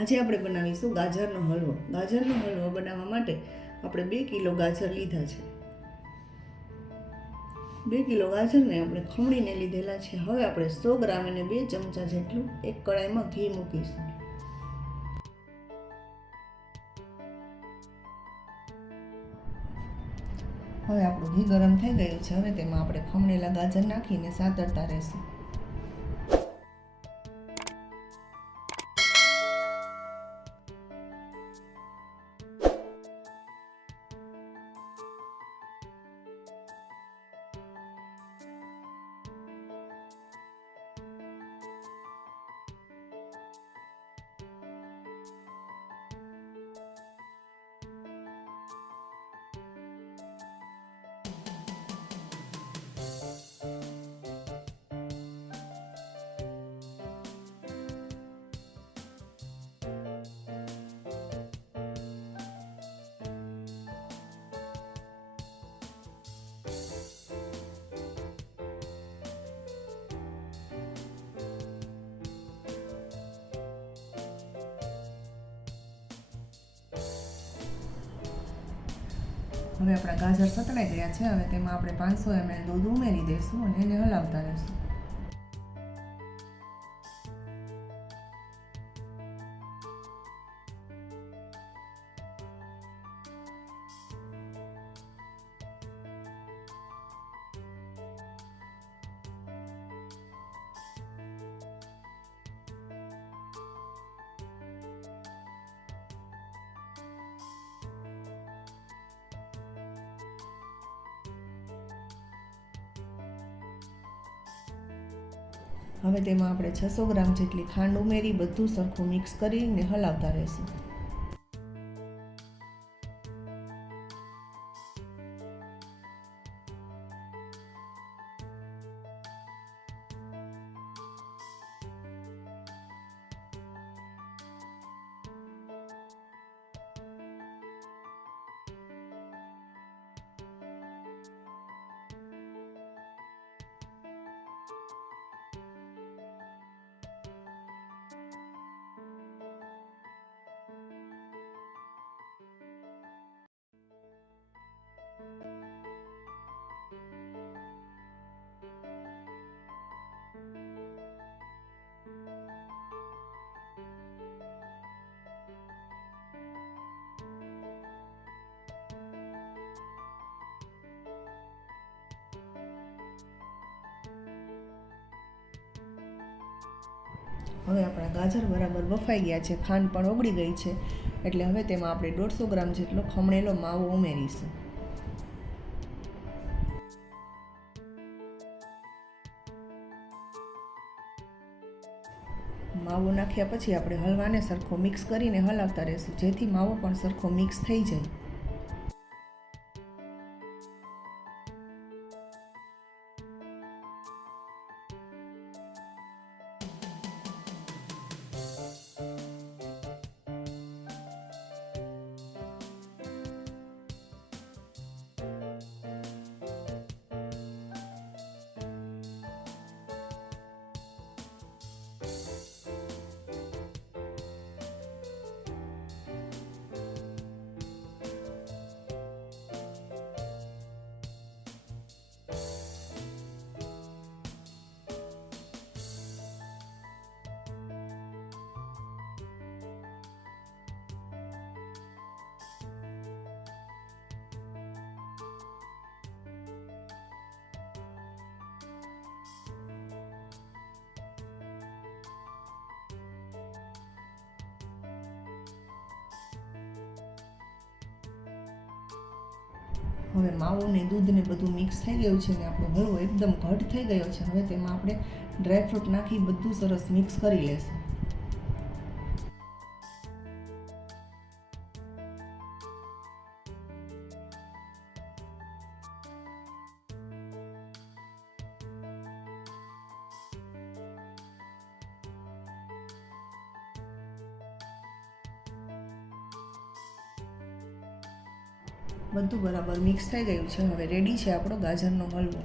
આજે આપણે બનાવીશું ગાજરનો હલવો. ગાજરનો હલવો બનાવવા માટે આપણે 2 કિલો ગાજર લીધા છે. 2 કિલો ગાજરને આપણે ખમણીને લીધેલા છે. હવે આપણે 100 ગ્રામ અને 2 ચમચા જેટલું એક કડાઈમાં ઘી મૂકીશું. હવે આપણું ઘી ગરમ થઈ ગયું છે. હવે તેમાં આપણે ખમણેલા ગાજર નાખીને સાતળતા રહેશું. હવે આપણા ગાજર સતળાઈ ગયા છે. હવે તેમાં આપણે 500 ml દૂધ ઉમેરી દઈશું અને એને હલાવતા રહીશું. હવે તેમાં આપણે 600 ગ્રામ જેટલી ખાંડ ઉમેરી બધું સરખું મિક્સ કરીને હલાવતા રહીશું. હવે આપણા ગાજર બરાબર બફાઈ ગયા છે. ખાંડ પણ ઓગળી ગઈ છે. એટલે હવે તેમાં આપણે 150 ગ્રામ જેટલો ખમણેલો માવો ઉમેરીશું. માવો નાખ્યા પછી આપણે હલવાને સરખો મિક્સ કરીને હલાવતા રહીશું, જેથી માવો પણ સરખો મિક્સ થઈ જાય. હવે માવો ને દૂધ ને બધું મિક્સ થઈ ગયું છે ને આપણો હલવો એકદમ ઘટ થઈ ગયો છે. હવે તેમાં આપણે ડ્રાયફ્રૂટ નાખી બધું સરસ મિક્સ કરી લેશું. બધું બરાબર મિક્સ થઈ ગયું છે. હવે રેડી છે આપણો ગાજરનો હલવો.